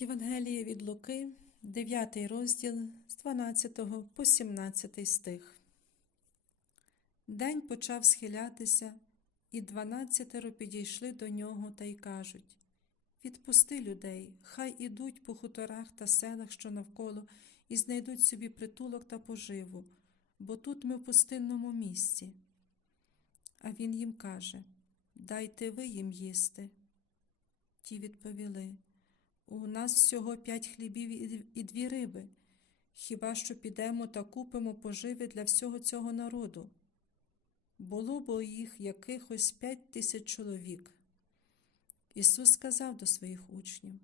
Євангеліє від Луки, 9 розділ з 12 по 17 стих. День почав схилятися, і дванадцятеро підійшли до нього та й кажуть Відпусти людей, хай ідуть по хуторах та селах, що навколо, і знайдуть собі притулок та поживу, бо тут ми в пустинному місці. А він їм каже Дайте ви їм їсти. Ті відповіли У нас всього п'ять хлібів і- дві риби. Хіба що підемо та купимо поживи для всього цього народу? Було бо їх якихось п'ять тисяч чоловік. Ісус сказав до своїх учнів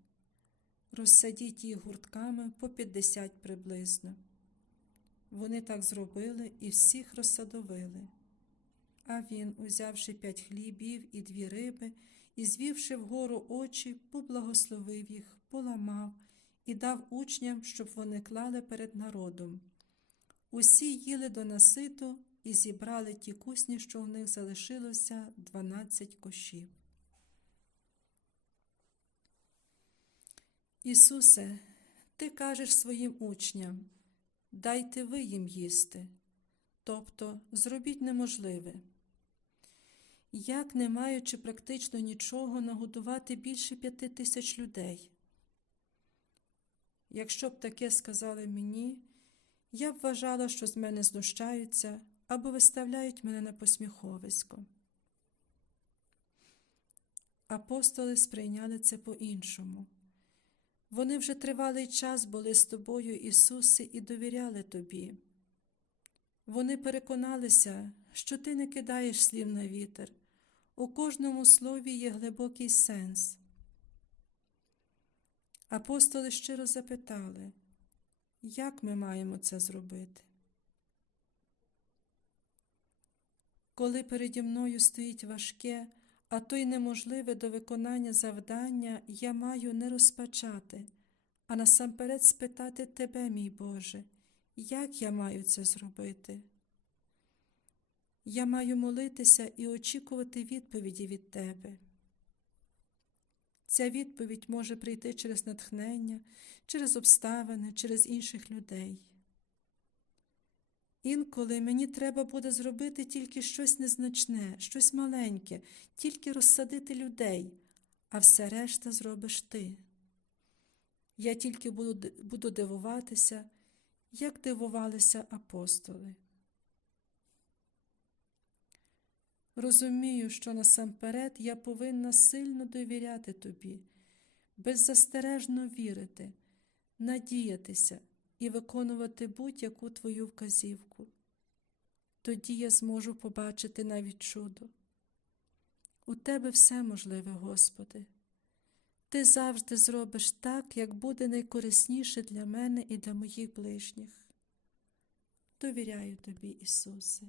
Розсадіть їх гуртками по п'ятдесят приблизно. Вони так зробили і всіх розсадовили. А він, узявши п'ять хлібів і дві риби, і звівши вгору очі, поблагословив їх, поламав і дав учням, щоб вони клали перед народом. Усі їли до наситу і зібрали ті кусні, що в них залишилося дванадцять кошів. Ісусе, Ти кажеш своїм учням, дайте ви їм їсти, тобто зробіть неможливе. Як, не маючи практично нічого, нагодувати більше п'яти тисяч людей? Якщо б таке сказали мені, я б вважала, що з мене знущаються або виставляють мене на посміховисько. Апостоли сприйняли це по-іншому. Вони вже тривалий час були з тобою, Ісусе, і довіряли Тобі. Вони переконалися, що Ти не кидаєш слів на вітер. У кожному слові є глибокий сенс. Апостоли щиро запитали, як ми маємо це зробити? Коли переді мною стоїть важке, а то й неможливе до виконання завдання, я маю не розпачати, а насамперед спитати Тебе, мій Боже, як я маю це зробити? Я маю молитися і очікувати відповіді від Тебе. Ця відповідь може прийти через натхнення, через обставини, через інших людей. Інколи мені треба буде зробити тільки щось незначне, щось маленьке, тільки розсадити людей, а все решта зробиш ти. Я тільки буду, буду дивуватися, як дивувалися апостоли. Розумію, що насамперед я повинна сильно довіряти тобі, беззастережно вірити, надіятися і виконувати будь-яку твою вказівку. Тоді я зможу побачити навіть чудо. У тебе все можливе, Господи. Ти завжди зробиш так, як буде найкорисніше для мене і для моїх ближніх. Довіряю тобі, Ісусе.